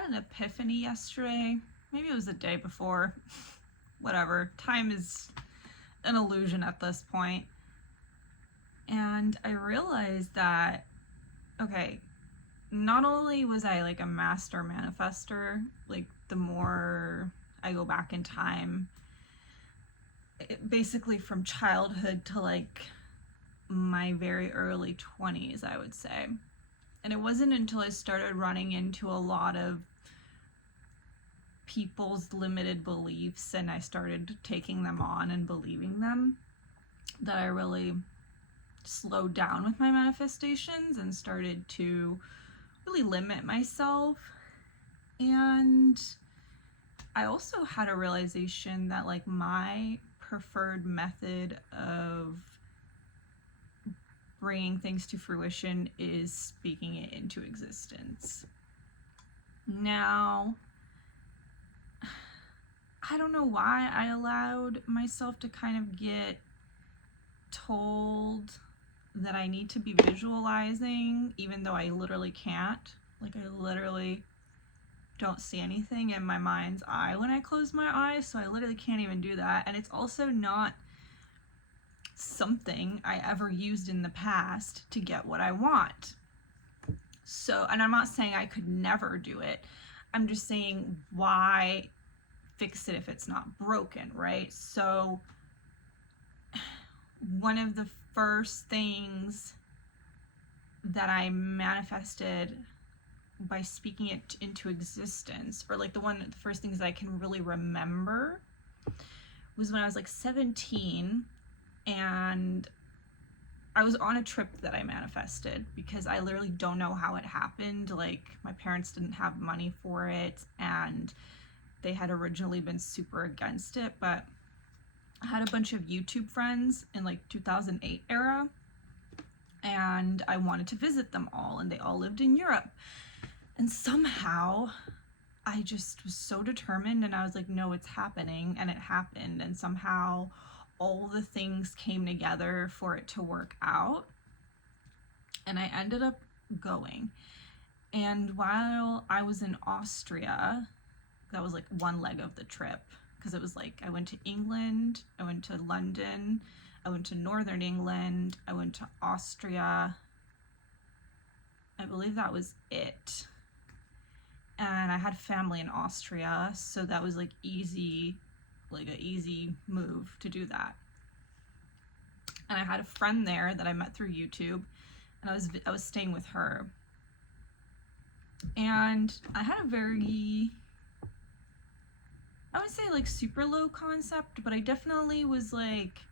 had an epiphany yesterday. Maybe it was the day before. Whatever. Time is an illusion at this point. And I realized that, okay, not only was I like a master manifester, like the more I go back in time, basically from childhood to like my very early 20s, I would say. And it wasn't until I started running into a lot of people's limited beliefs and I started taking them on and believing them that I really slowed down with my manifestations and started to really limit myself. And I also had a realization that like my preferred method of bringing things to fruition is speaking it into existence. Now, I don't know why I allowed myself to kind of get told that I need to be visualizing, even though I literally can't. Like, I literally don't see anything in my mind's eye when I close my eyes, so I literally can't even do that. And it's also not something I ever used in the past to get what I want. So, and I'm not saying I could never do it. I'm just saying, why fix it if it's not broken, right? So one of the first things that I manifested by speaking it into existence, or like the first things that I can really remember, was when I was like 17, and I was on a trip that I manifested because I literally don't know how it happened. Like, my parents didn't have money for it, and they had originally been super against it, but I had a bunch of YouTube friends in like 2008 era, and I wanted to visit them all, and they all lived in Europe. And somehow I just was so determined, and I was like, no, it's happening, and it happened, and somehow all the things came together for it to work out, and I ended up going. And while I was in Austria, that was like one leg of the trip, because it was like I went to England, I went to London, I went to Northern England, I went to Austria. I believe that was it. And I had family in Austria, so that was like easy, like an easy move to do that. And I had a friend there that I met through YouTube, and I was staying with her. And I had a very, I would say like super low concept, but I definitely was like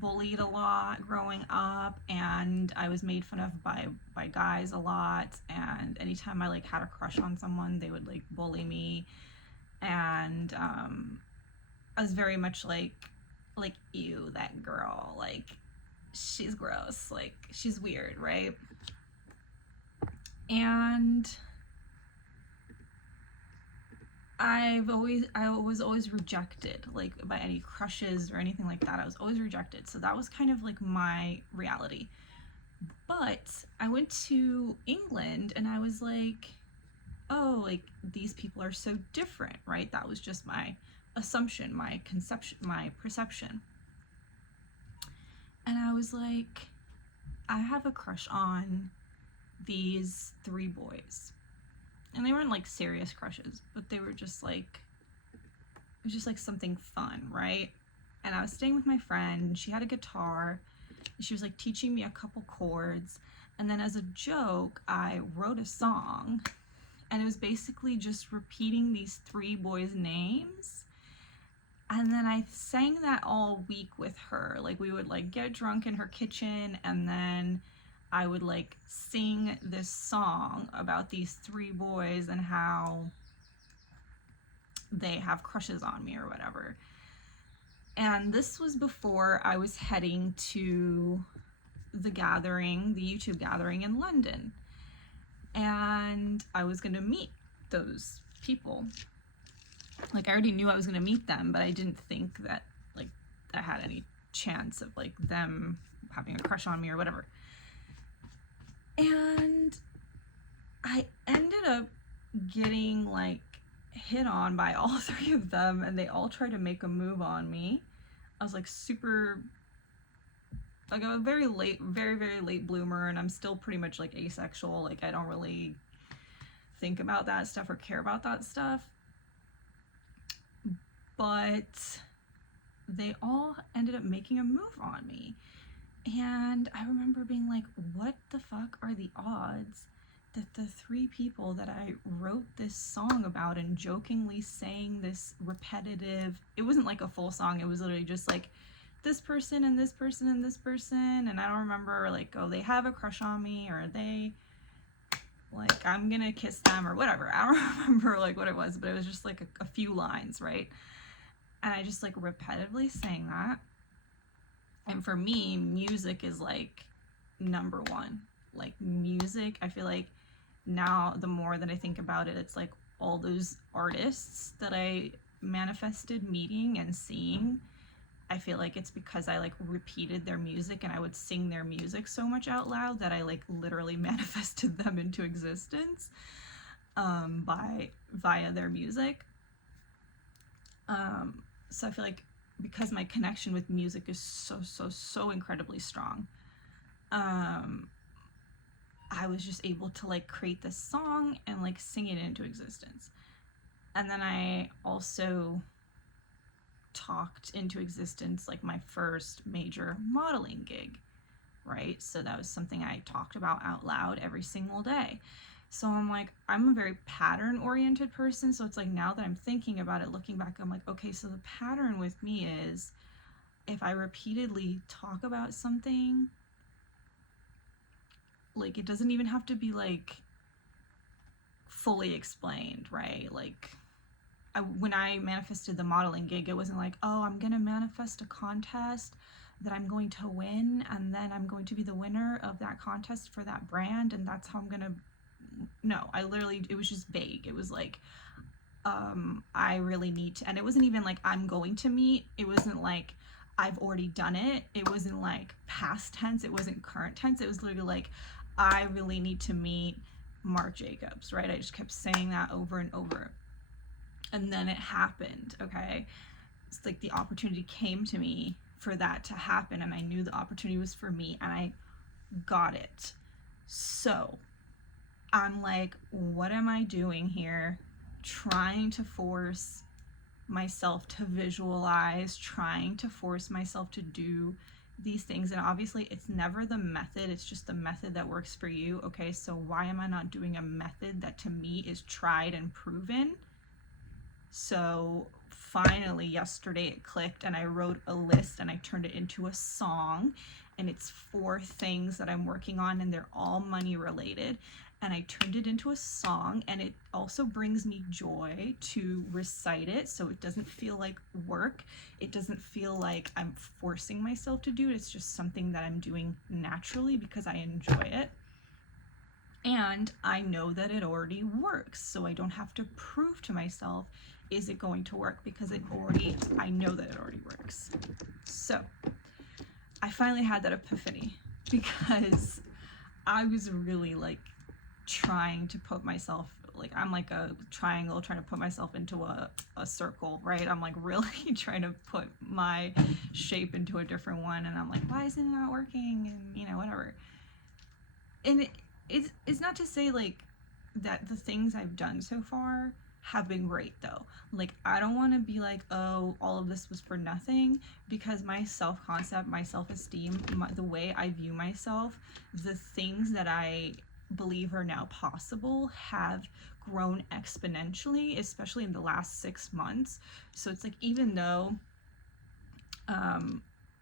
bullied a lot growing up, and I was made fun of by guys a lot, and anytime I like had a crush on someone, they would like bully me. And I was very much like ew, that girl, like she's gross, like she's weird, right? And I was always rejected, like by any crushes or anything like that. I was always rejected. So that was kind of like my reality. But I went to England, and I was like, oh, like these people are so different, right? That was just my assumption, my conception, my perception. And I was like, I have a crush on these 3 boys. And they weren't like serious crushes, but they were just like, it was just like something fun, right? And I was staying with my friend, and she had a guitar, and she was like teaching me a couple chords. And then as a joke, I wrote a song, and it was basically just repeating these 3 boys' names. And then I sang that all week with her. Like, we would like get drunk in her kitchen, and then I would like sing this song about these 3 boys and how they have crushes on me or whatever. And this was before I was heading to the gathering, the YouTube gathering in London. And I was going to meet those people. Like, I already knew I was going to meet them, but I didn't think that like I had any chance of like them having a crush on me or whatever. And I ended up getting like hit on by all three of them, and they all tried to make a move on me. I was like super, like I'm a very late, very, very late bloomer, and I'm still pretty much like asexual. Like I don't really think about that stuff or care about that stuff. But they all ended up making a move on me. And I remember being like, what the fuck are the odds that the three people that I wrote this song about and jokingly sang this repetitive, it wasn't like a full song, it was literally just like this person and this person and this person, and I don't remember like, oh, they have a crush on me, or they like, I'm gonna kiss them, or whatever. I don't remember like what it was, but it was just like a few lines, right? And I just like repetitively sang that. And for me, music is like number one. Like music, I feel like now the more that I think about it, it's like all those artists that I manifested meeting and seeing. I feel like it's because I like repeated their music and I would sing their music so much out loud that I like literally manifested them into existence via their music. So I feel like because my connection with music is so incredibly strong, I was just able to like create this song and like sing it into existence. And then I also talked into existence like my first major modeling gig, right? So that was something I talked about out loud every single day. So I'm like, I'm a very pattern oriented person. So it's like, now that I'm thinking about it, looking back, I'm like, okay, so the pattern with me is if I repeatedly talk about something, like it doesn't even have to be like fully explained, right? Like when I manifested the modeling gig, it wasn't like, oh, I'm gonna manifest a contest that I'm going to win, and then I'm going to be the winner of that contest for that brand, and that's how I'm gonna. No, I literally, it was just vague. It was like, I really need to, and it wasn't even like I'm going to meet. It wasn't like I've already done it. It wasn't like past tense. It wasn't current tense. It was literally like, I really need to meet Marc Jacobs, right? I just kept saying that over and over. And then it happened, okay? It's like the opportunity came to me for that to happen, and I knew the opportunity was for me, and I got it. So I'm like, what am I doing here? Trying to force myself to visualize, trying to force myself to do these things. And obviously it's never the method, it's just the method that works for you. Okay, so why am I not doing a method that to me is tried and proven? So finally yesterday it clicked, and I wrote a list and I turned it into a song, and it's 4 things that I'm working on, and they're all money related. And I turned it into a song, and it also brings me joy to recite it, so it doesn't feel like work. It doesn't feel like I'm forcing myself to do it. It's just something that I'm doing naturally because I enjoy it. And I know that it already works, so I don't have to prove to myself, is it going to work? Because I know that it already works. So I finally had that epiphany, because I was really like trying to put myself, like I'm like a triangle trying to put myself into a circle, right? I'm like really trying to put my shape into a different one, and I'm like, why isn't it not working? And whatever. And it's not to say like that the things I've done so far have been great though. Like I don't want to be like, oh, all of this was for nothing, because my self-concept, my self-esteem, the way I view myself, the things that I believe are now possible have grown exponentially, especially in the last 6 months. So it's like, even though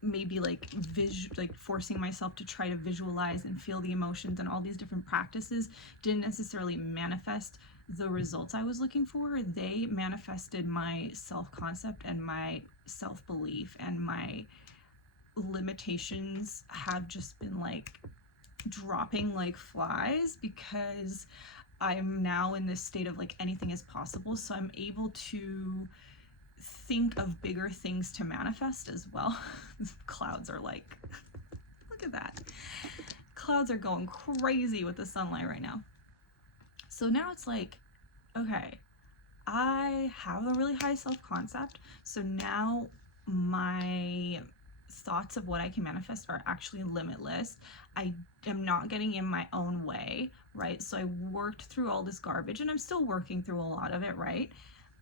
maybe like forcing myself to try to visualize and feel the emotions and all these different practices didn't necessarily manifest the results I was looking for, they manifested my self-concept and my self-belief, and my limitations have just been like dropping like flies, because I'm now in this state of like anything is possible. So I'm able to think of bigger things to manifest as well. Clouds are like, look at that. Clouds are going crazy with the sunlight right now. So now it's like, okay, I have a really high self-concept, so now my thoughts of what I can manifest are actually limitless. I am not getting in my own way, right? So I worked through all this garbage and I'm still working through a lot of it, right?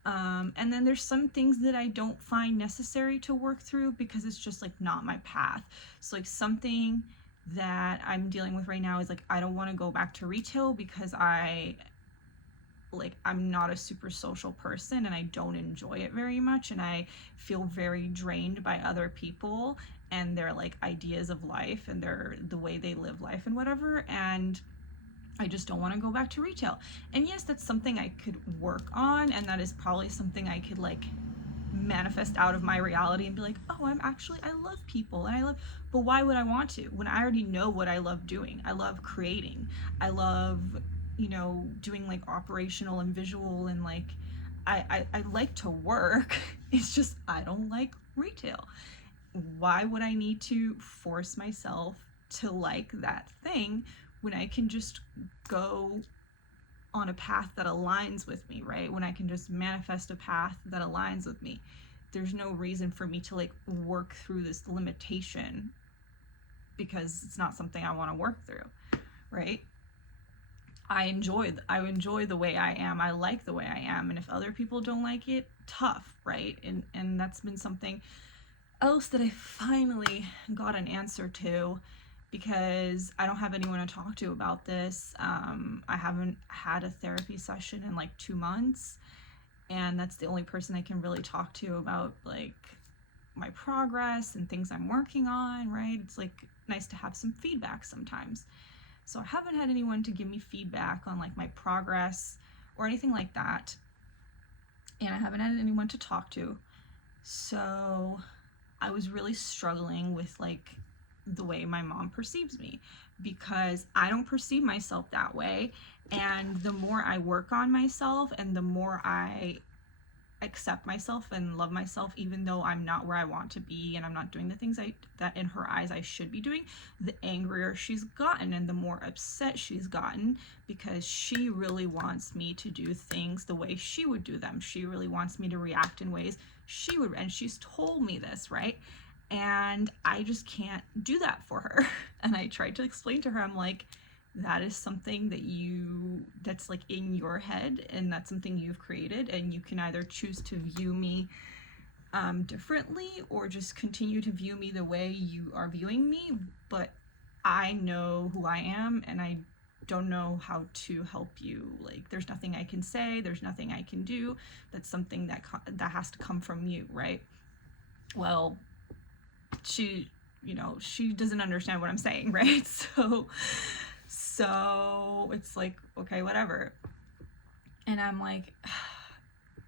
And then there's some things that I don't find necessary to work through because it's just like not my path. So like something that I'm dealing with right now is like I don't want to go back to retail because I'm not a super social person and I don't enjoy it very much, and I feel very drained by other people and their like ideas of life and the way they live life and whatever, and I just don't want to go back to retail. And yes, that's something I could work on, and that is probably something I could like manifest out of my reality and be like, oh, I love people and I love, but why would I want to when I already know what I love doing? I love creating. I love, doing like operational and visual and like, I like to work. It's just, I don't like retail. Why would I need to force myself to like that thing when I can just go on a path that aligns with me, right? When I can just manifest a path that aligns with me. There's no reason for me to like work through this limitation because it's not something I want to work through, right? I enjoy the way I am. I like the way I am, and if other people don't like it, tough, right? And that's been something else that I finally got an answer to, because I don't have anyone to talk to about this. I haven't had a therapy session in like 2 months, and that's the only person I can really talk to about like my progress and things I'm working on, right? It's like nice to have some feedback sometimes. So I haven't had anyone to give me feedback on like my progress or anything like that, and I haven't had anyone to talk to. So I was really struggling with like the way my mom perceives me, because I don't perceive myself that way. And the more I work on myself and the more I accept myself and love myself, even though I'm not where I want to be and I'm not doing the things that in her eyes I should be doing, the angrier she's gotten and the more upset she's gotten, because she really wants me to do things the way she would do them. She really wants me to react in ways she would, and she's told me this, right? And I just can't do that for her. And I tried to explain to her, I'm like, that is something that's like in your head, and that's something you've created, and you can either choose to view me differently or just continue to view me the way you are viewing me. But I know who I am, and I don't know how to help you. Like, there's nothing I can say, there's nothing I can do. That's something that has to come from you, right? Well, she doesn't understand what I'm saying, right? So it's like, okay, whatever. And I'm like,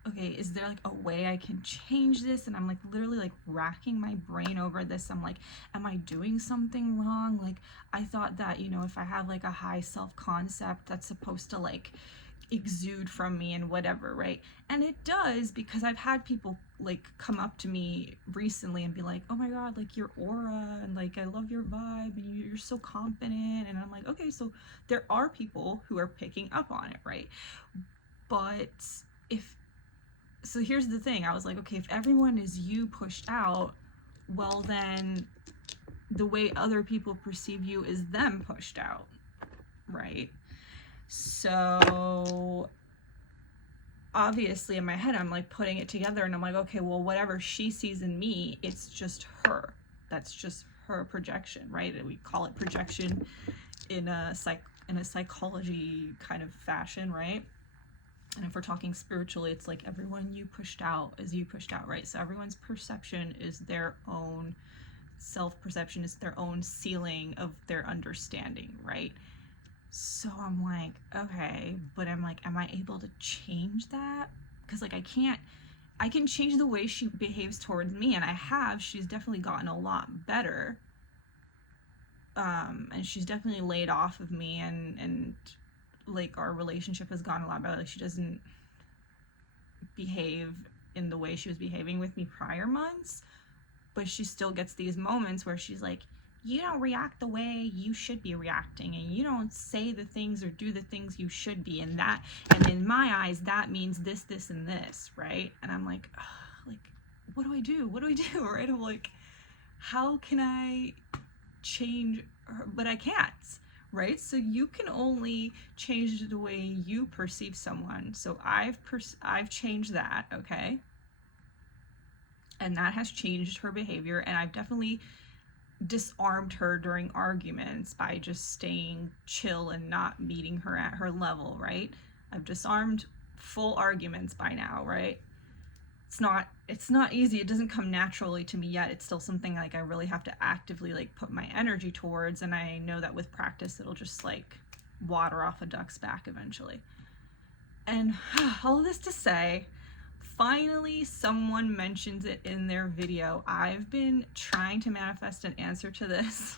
okay, is there like a way I can change this? And I'm like literally like racking my brain over this. I'm like, am I doing something wrong? Like, I thought that, if I have like a high self-concept, that's supposed to like exude from me and whatever, right? And it does, because I've had people like come up to me recently and be like, oh my god, like your aura, and like I love your vibe, and you're so confident. And I'm like, okay, so there are people who are picking up on it, right? But if so here's the thing, I was like, okay, if everyone is you pushed out, well then the way other people perceive you is them pushed out, right? So obviously in my head I'm like putting it together, and I'm like, okay, well, whatever she sees in me, it's just her. That's just her projection, right? And we call it projection in a psychology kind of fashion, right? And if we're talking spiritually, it's like everyone you pushed out is you pushed out, right? So everyone's perception is their own self-perception, is their own ceiling of their understanding, right? So I'm like, okay, but I'm like, am I able to change that? Because like I can change the way she behaves towards me, and I have. She's definitely gotten a lot better. And she's definitely laid off of me, and like our relationship has gone a lot better. Like, she doesn't behave in the way she was behaving with me prior months, but she still gets these moments where she's like, you don't react the way you should be reacting, and you don't say the things or do the things you should be, and in my eyes that means this, this, and this, right? And I'm like, like, what do I do, right? I'm like, how can I change her? But I can't, right? So you can only change the way you perceive someone. So I've changed that, okay, and that has changed her behavior, and I've definitely disarmed her during arguments by just staying chill and not meeting her at her level, right? I've disarmed full arguments by now, right? It's not easy. It doesn't come naturally to me yet. It's still something like I really have to actively like put my energy towards, and I know that with practice it'll just like water off a duck's back eventually. And all of this to say, finally someone mentions it in their video. I've been trying to manifest an answer to this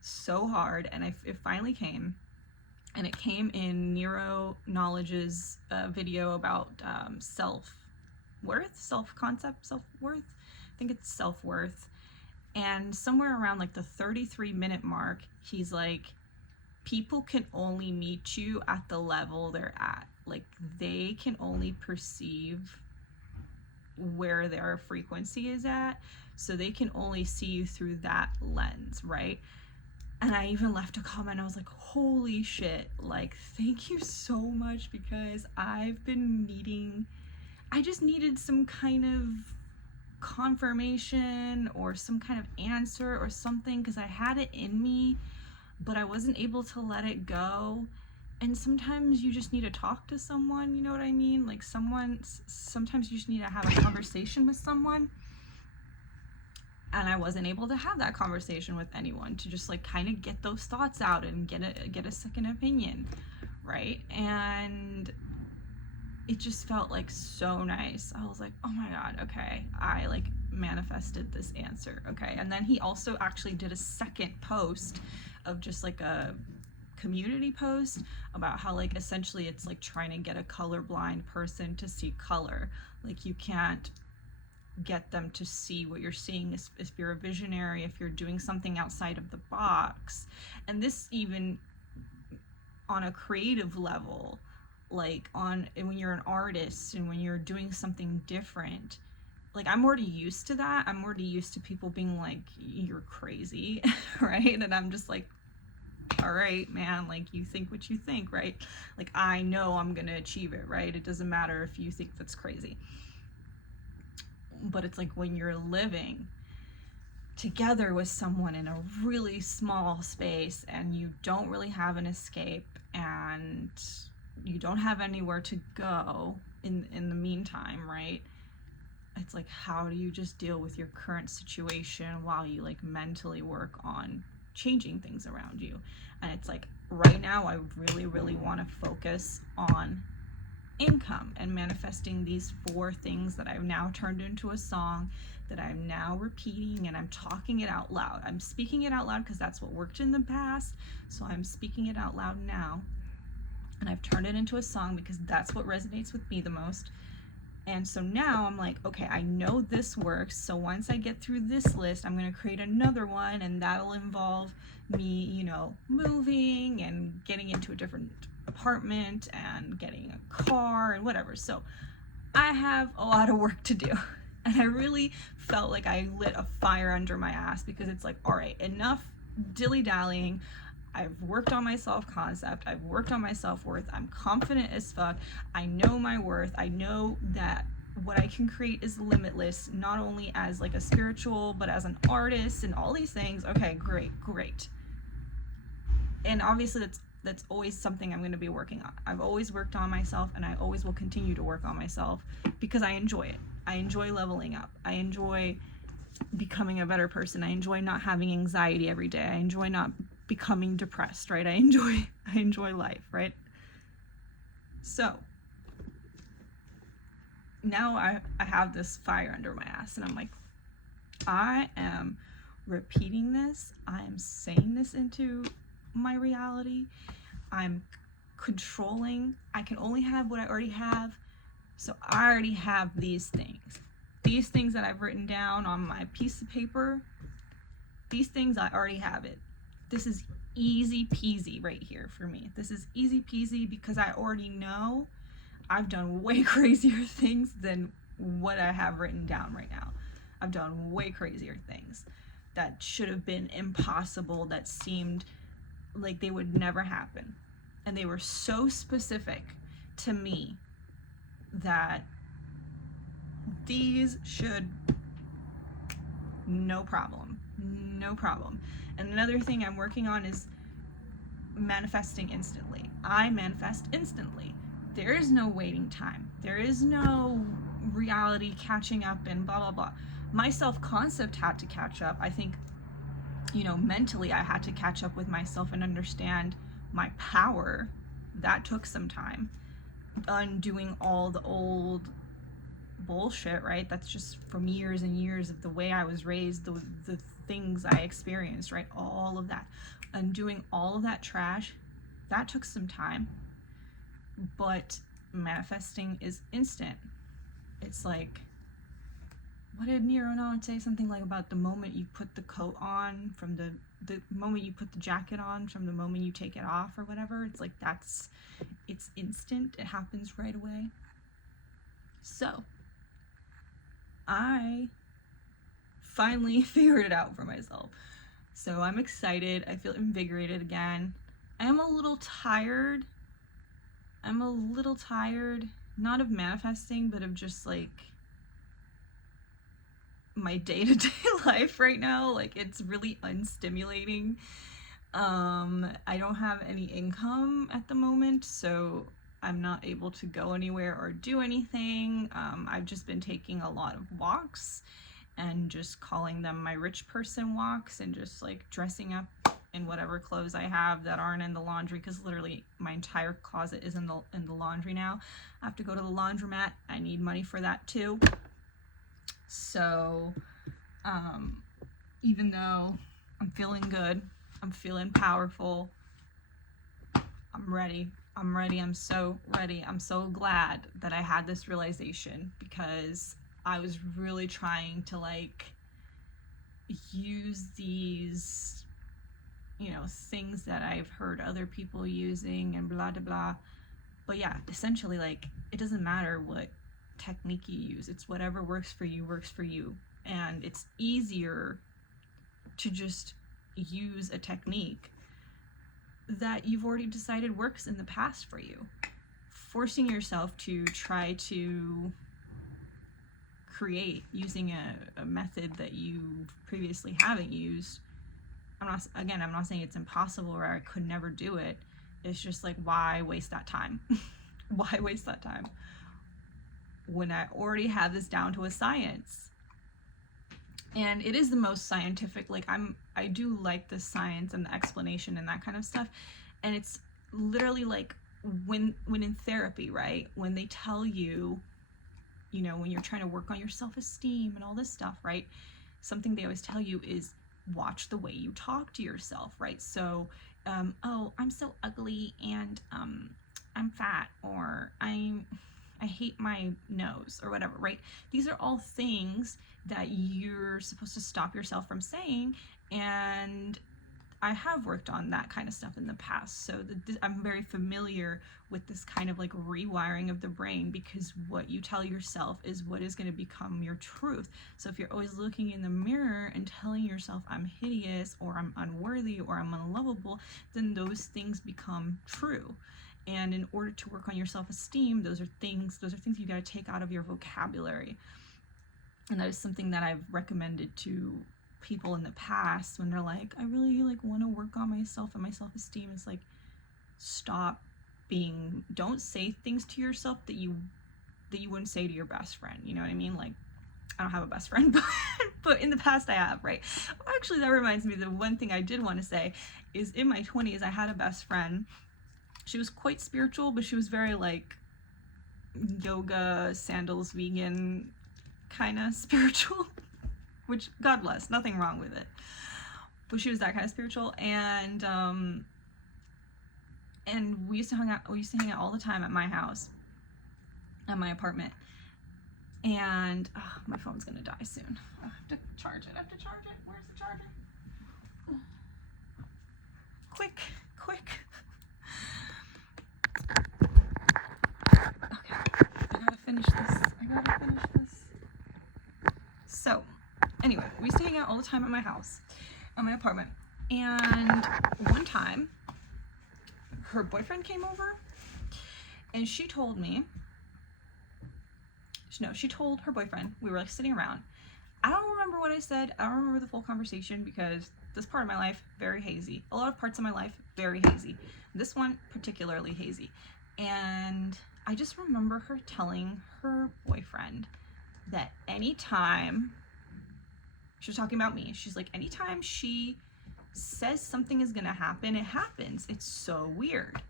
so hard, and it finally came. And it came in Nero Knowledge's video about self-worth, self-concept, self-worth. I think it's self-worth. And somewhere around like the 33-minute mark, he's like, people can only meet you at the level they're at. Like, they can only perceive where their frequency is at, so they can only see you through that lens, right? And I even left a comment. I was like, holy shit, like, thank you so much, because I just needed some kind of confirmation or some kind of answer or something, because I had it in me, but I wasn't able to let it go. And sometimes you just need to talk to someone, you know what I mean? Like, sometimes you just need to have a conversation with someone. And I wasn't able to have that conversation with anyone to just like kind of get those thoughts out and get a second opinion, right? And it just felt like so nice. I was like, oh my God, okay, I like manifested this answer, okay? And then he also actually did a second post of just like a community post about how like essentially it's like trying to get a colorblind person to see color. Like, you can't get them to see what you're seeing if you're a visionary, if you're doing something outside of the box. And this even on a creative level, like when you're an artist and when you're doing something different, like, I'm already used to that. I'm already used to people being like, you're crazy, right? And I'm just like, all right, man, like, you think what you think, right? Like, I know I'm gonna achieve it, right? It doesn't matter if you think that's crazy. But it's like when you're living together with someone in a really small space and you don't really have an escape and you don't have anywhere to go in the meantime, right? It's like, how do you just deal with your current situation while you like mentally work on changing things around you? And it's like, right now I really, really want to focus on income and manifesting these 4 things that I've now turned into a song that I'm now repeating, and I'm talking it out loud. I'm speaking it out loud because that's what worked in the past, so I'm speaking it out loud now. And I've turned it into a song because that's what resonates with me the most. And so now I'm like, okay, I know this works, so once I get through this list, I'm going to create another one, and that'll involve me, you know, moving and getting into a different apartment and getting a car and whatever. So I have a lot of work to do. And I really felt like I lit a fire under my ass, because it's like, all right, enough dilly-dallying. I've worked on my self-concept. I've worked on my self-worth. I'm confident as fuck. I know my worth. I know that what I can create is limitless, not only as like a spiritual, but as an artist and all these things. Okay, great. And obviously that's always something I'm going to be working on. I've always worked on myself, and I always will continue to work on myself because I enjoy it. I enjoy leveling up. I enjoy becoming a better person. I enjoy not having anxiety every day. I enjoy not becoming depressed, right? I enjoy life, right? So now I have this fire under my ass, and I'm like, I am repeating this. I am saying this into my reality. I'm controlling. I can only have what I already have. So I already have these things that I've written down on my piece of paper. These things, I already have it. This is easy peasy right here for me. This is easy peasy because I already know I've done way crazier things than what I have written down right now. I've done way crazier things that should have been impossible, that seemed like they would never happen. And they were so specific to me that these should, no problem. And another thing I'm working on is manifesting instantly. I manifest instantly. There is no waiting time. There is no reality catching up and blah, blah, blah. My self-concept had to catch up. I think, mentally I had to catch up with myself and understand my power. That took some time. Undoing all the old bullshit, right? That's just from years and years of the way I was raised, the things I experienced, right? All of that. Undoing all of that trash, that took some time. But manifesting is instant. It's like, what did Nero None say? Something like about the moment you put the coat on, from the moment you put the jacket on, from the moment you take it off or whatever. It's like it's instant. It happens right away. So I finally figured it out for myself. So I'm excited. I feel invigorated again. I am a little tired. Not of manifesting, but of just like my day-to-day life right now. Like, it's really unstimulating. I don't have any income at the moment, so I'm not able to go anywhere or do anything. I've just been taking a lot of walks and just calling them my rich person walks, and just like dressing up in whatever clothes I have that aren't in the laundry, because literally my entire closet is in the laundry now. I have to go to the laundromat. I need money for that too. So even though I'm feeling good, I'm feeling powerful, I'm ready. I'm so ready. I'm so glad that I had this realization, because I was really trying to like use these, things that I've heard other people using and blah, blah, blah. But yeah, essentially, like, it doesn't matter what technique you use. It's whatever works for you. And it's easier to just use a technique that you've already decided works in the past for you. Forcing yourself to try to create using a method that you previously haven't used, I'm not saying it's impossible or I could never do it. It's just like, why waste that time? Why waste that time when I already have this down to a science? And it is the most scientific. Like, I do like the science and the explanation and that kind of stuff. And it's literally like when in therapy, right? When they tell you, when you're trying to work on your self-esteem and all this stuff, right? Something they always tell you is watch the way you talk to yourself, right? So, oh, I'm so ugly, and I'm fat, or I hate my nose, or whatever, right? These are all things that you're supposed to stop yourself from saying, and I have worked on that kind of stuff in the past, so I'm very familiar with this kind of like rewiring of the brain, because what you tell yourself is what is going to become your truth. So if you're always looking in the mirror and telling yourself I'm hideous, or I'm unworthy, or I'm unlovable, then those things become true. And in order to work on your self-esteem, those are things you got to take out of your vocabulary. And that is something that I've recommended to people in the past when they're like, I really like want to work on myself and my self-esteem. It's like, don't say things to yourself that you wouldn't say to your best friend. You know what I mean? Like, I don't have a best friend, but in the past I have, right? Actually, that reminds me, the one thing I did want to say is, in my 20s, I had a best friend. She was quite spiritual, but she was very like yoga, sandals, vegan kind of spiritual, which God bless, nothing wrong with it. But she was that kind of spiritual, and we used to hang out all the time at my house, at my apartment. And my phone's gonna die soon. I have to charge it. Where's the charger? quick. Okay, I gotta finish this. So, anyway, we used to hang out all the time at my house, at my apartment. And one time, her boyfriend came over, and she told her boyfriend, we were like sitting around. I don't remember what I said. I don't remember the full conversation because this part of my life, very hazy. A lot of parts of my life, very hazy. This one, particularly hazy. And I just remember her telling her boyfriend that anytime, she was talking about me, she's like, anytime she says something is gonna happen, it happens. It's so weird.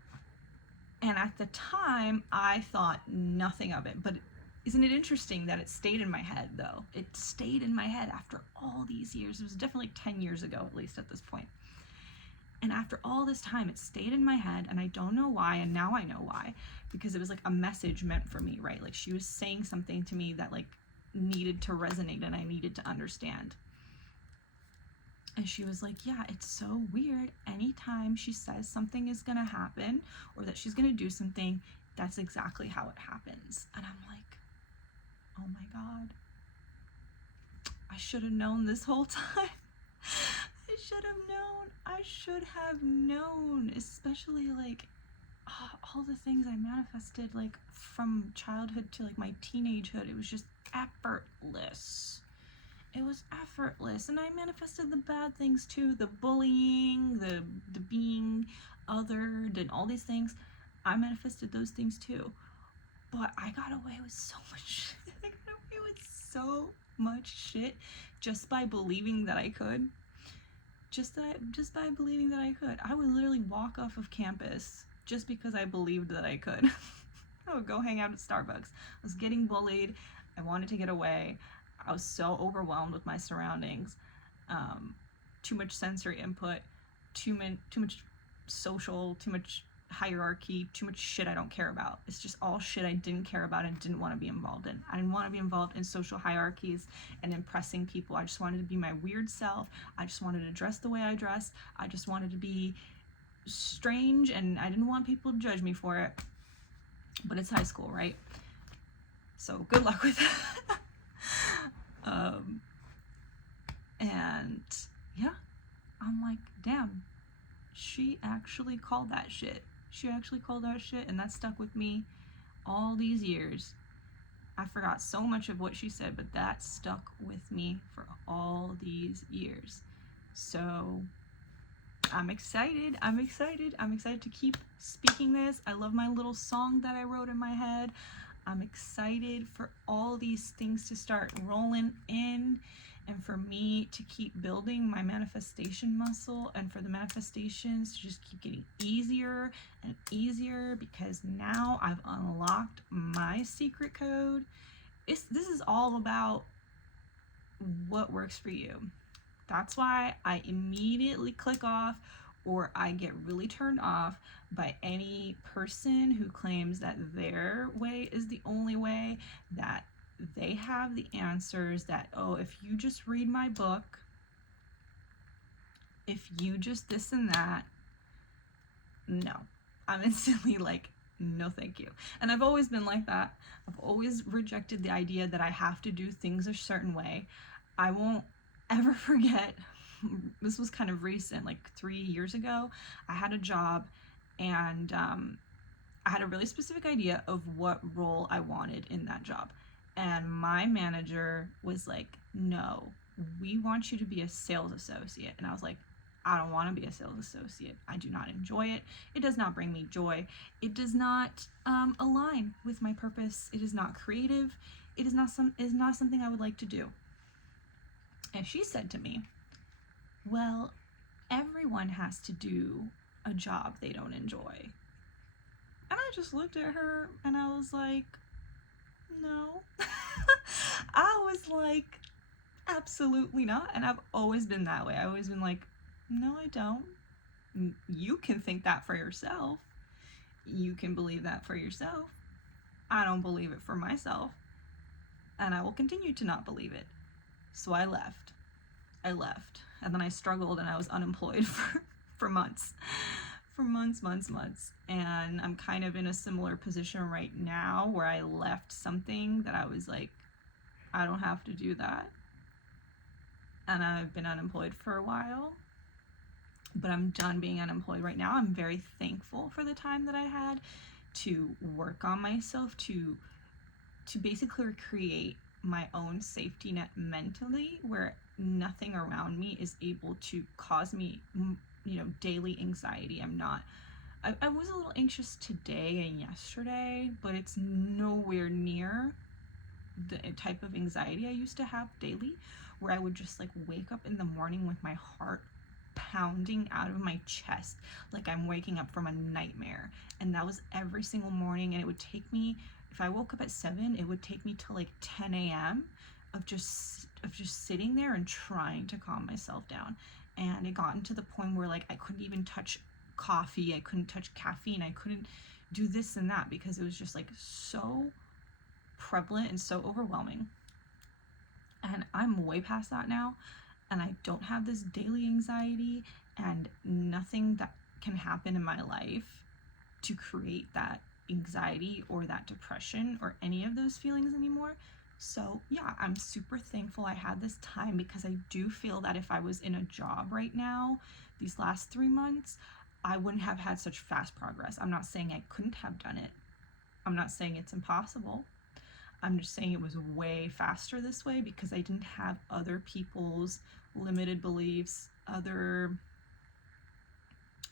And at the time, I thought nothing of it. But isn't it interesting that it stayed in my head, though? It stayed in my head after all these years. It was definitely 10 years ago, at least at this point. And after all this time, it stayed in my head, and I don't know why, and now I know why. Because it was like a message meant for me, right? Like she was saying something to me that like needed to resonate and I needed to understand. And she was like, yeah, it's so weird. Anytime she says something is gonna happen or that she's gonna do something, that's exactly how it happens. And I'm like, oh my God, I should have known this whole time. I should have known, especially like all the things I manifested like from childhood to like my teenagehood. It was just effortless. It was effortless. And I manifested the bad things too, the bullying, the being othered and all these things. I manifested those things too. But I got away with so much shit. I got away with so much shit just by believing that I could. Just by believing that I could. I would literally walk off of campus just because I believed that I could. I would go hang out at Starbucks. I was getting bullied. I wanted to get away. I was so overwhelmed with my surroundings. Too much sensory input, too much social, too much hierarchy, too much shit I don't care about. It's just all shit I didn't care about and didn't want to be involved in. I didn't want to be involved in social hierarchies and impressing people. I just wanted to be my weird self. I just wanted to dress the way I dressed. I just wanted to be strange, and I didn't want people to judge me for it. But it's high school, right? So good luck with that. And yeah, I'm like, damn, she actually called that shit. And that stuck with me all these years. I forgot so much of what she said, but that stuck with me for all these years. So I'm excited to keep speaking this. I love my little song that I wrote in my head. I'm excited for all these things to start rolling in and for me to keep building my manifestation muscle and for the manifestations to just keep getting easier and easier because now I've unlocked my secret code. This is all about what works for you. That's why I immediately click off or I get really turned off by any person who claims that their way is the only way, that they have the answers, that, oh, if you just read my book, if you just this and that. No, I'm instantly like, no thank you. And I've always been like that. I've always rejected the idea that I have to do things a certain way. I won't ever forget, this was kind of recent, like 3 years ago, I had a job and I had a really specific idea of what role I wanted in that job. And my manager was like, no, we want you to be a sales associate. And I was like, I don't want to be a sales associate. I do not enjoy it. It does not bring me joy. It does not align with my purpose. It is not creative. It is not something I would like to do. And she said to me, well, everyone has to do a job they don't enjoy. And I just looked at her and I was like, no. I was like, absolutely not. And I've always been that way. I've always been like, no, I don't. You can think that for yourself. You can believe that for yourself. I don't believe it for myself. And I will continue to not believe it. So I left. And then I struggled and I was unemployed for months. For months. And I'm kind of in a similar position right now where I left something that I was like, I don't have to do that. And I've been unemployed for a while, but I'm done being unemployed right now. I'm very thankful for the time that I had to work on myself, to basically create my own safety net mentally, where nothing around me is able to cause me, daily anxiety. I was a little anxious today and yesterday, but it's nowhere near the type of anxiety I used to have daily, where I would just like wake up in the morning with my heart pounding out of my chest like I'm waking up from a nightmare. And that was every single morning. And it would take me, if I woke up at 7, it would take me till like 10 a.m. of just sitting there and trying to calm myself down. And it gotten to the point where like I couldn't even touch coffee, I couldn't touch caffeine, I couldn't do this and that, because it was just like so prevalent and so overwhelming. And I'm way past that now, and I don't have this daily anxiety, and nothing that can happen in my life to create that anxiety or that depression or any of those feelings anymore. So yeah, I'm super thankful I had this time, because I do feel that if I was in a job right now, these last 3 months, I wouldn't have had such fast progress. I'm not saying I couldn't have done it. I'm not saying it's impossible. I'm just saying it was way faster this way, because I didn't have other people's limited beliefs, other,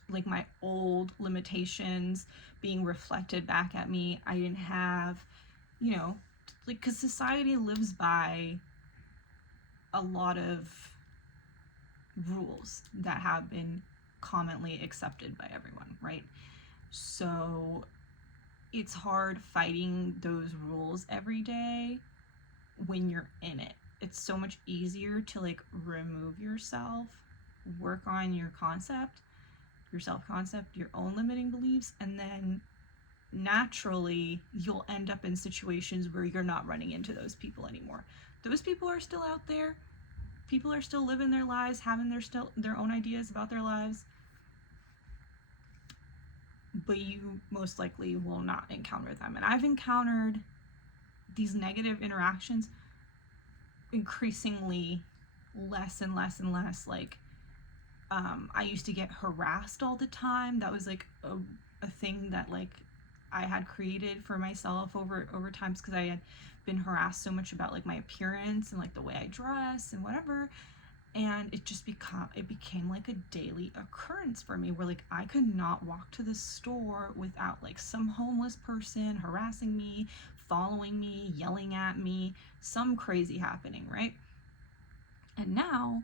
like my old limitations being reflected back at me. I didn't have, like, because society lives by a lot of rules that have been commonly accepted by everyone, right? So it's hard fighting those rules every day when you're in it. It's so much easier to like remove yourself, work on your concept, your self-concept, your own limiting beliefs, and then naturally you'll end up in situations where you're not running into those people anymore. Those people are still out there. People are still living their lives, having their own ideas about their lives, but you most likely will not encounter them. And I've encountered these negative interactions increasingly less and less and less. Like, I used to get harassed all the time. That was like a thing that like I had created for myself over times, because I had been harassed so much about like my appearance and like the way I dress and whatever. And it became like a daily occurrence for me, where like I could not walk to the store without like some homeless person harassing me, following me, yelling at me, some crazy happening, right? And now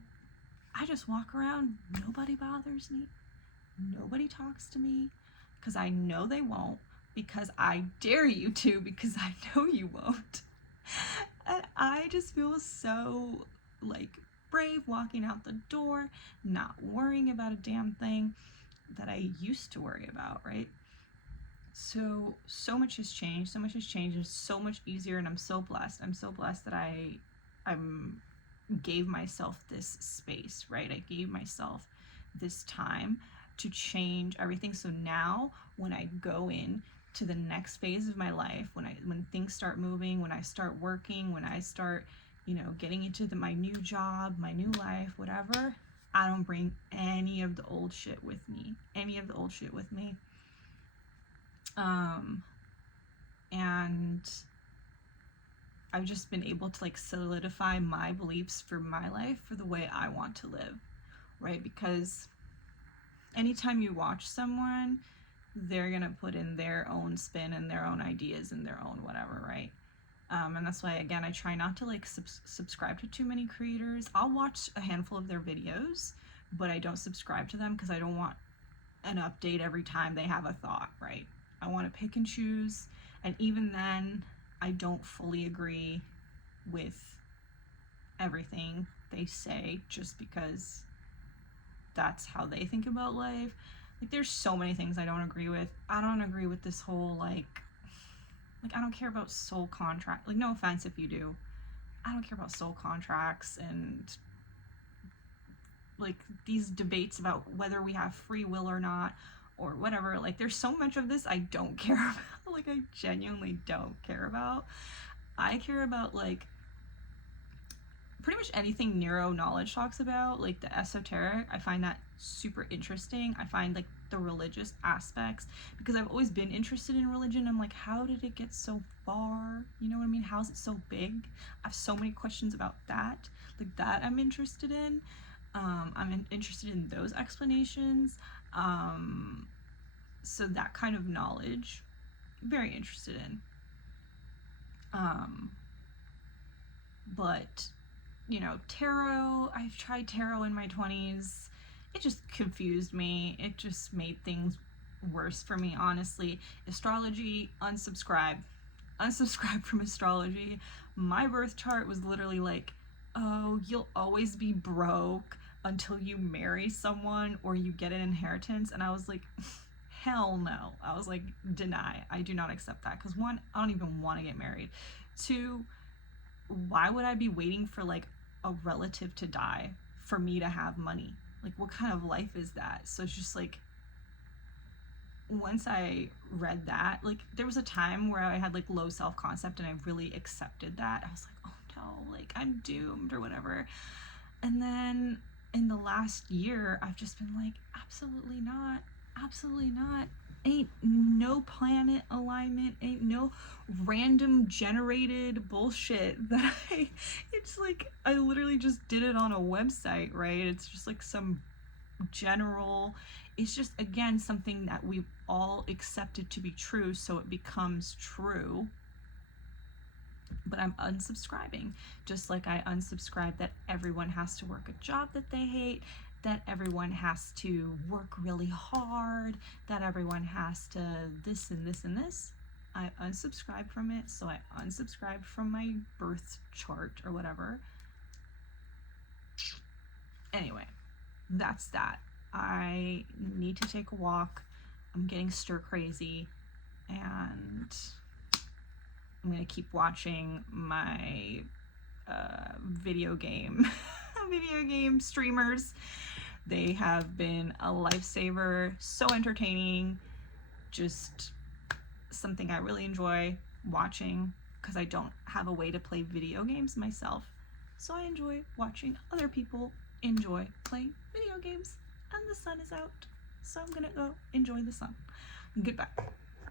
I just walk around, nobody bothers me, nobody talks to me, because I know they won't, because I dare you to, because I know you won't. And I just feel so like brave walking out the door, not worrying about a damn thing that I used to worry about, right? So much has changed. So much has changed. It's so much easier, and I'm so blessed. I'm so blessed that I'm gave myself this space, right? I gave myself this time to change everything. So now when I go in to the next phase of my life, when things start moving, when I start working, when I start, getting into my new job, my new life, whatever, I don't bring any of the old shit with me. And I've just been able to like solidify my beliefs for my life, for the way I want to live, right? Because anytime you watch someone, they're gonna put in their own spin and their own ideas and their own whatever, right? And that's why, again, I try not to like subscribe to too many creators. I'll watch a handful of their videos, but I don't subscribe to them, because I don't want an update every time they have a thought, right? I want to pick and choose, and even then, I don't fully agree with everything they say, just because that's how they think about life. Like, there's so many things I don't agree with. I don't agree with this whole like I don't care about soul contract. Like, no offense if you do. I don't care about soul contracts and like these debates about whether we have free will or not, or whatever. Like, there's so much of this I don't care about. Like, I genuinely don't care about. I care about, like, pretty much anything neuro knowledge talks about, like the esoteric. I find that super interesting. I find, like, the religious aspects, because I've always been interested in religion. I'm like, how did it get so far? You know what I mean? How is it so big? I have so many questions about that. Like, that I'm interested in. Interested in those explanations. So that kind of knowledge, very interested in. But, you know, tarot, I've tried tarot in my 20s. It just confused me. It just made things worse for me, honestly. Astrology, unsubscribe. Unsubscribe from astrology. My birth chart was literally like, oh, you'll always be broke until you marry someone or you get an inheritance. And I was like, hell no. I was like, deny. I do not accept that. Because one, I don't even want to get married. Two, why would I be waiting for like a relative to die for me to have money? Like, what kind of life is that? So it's just like, once I read that, like, there was a time where I had like low self-concept and I really accepted that. I was like, oh no, like, I'm doomed or whatever. And then in the last year, I've just been like, absolutely not. Absolutely not. Ain't no planet alignment, ain't no random generated bullshit that it's like, I literally just did it on a website, right? It's just like some general, it's just, again, something that we've all accepted to be true, so it becomes true. But I'm unsubscribing, just like I unsubscribe that everyone has to work a job that they hate, that everyone has to work really hard, that everyone has to this and this and this. I unsubscribe from it, so I unsubscribed from my birth chart or whatever. Anyway, that's that. I need to take a walk. I'm getting stir crazy, and I'm gonna keep watching my video game streamers. They have been a lifesaver, so entertaining, just something I really enjoy watching, because I don't have a way to play video games myself. So I enjoy watching other people enjoy playing video games. And the sun is out, so I'm gonna go enjoy the sun. Goodbye.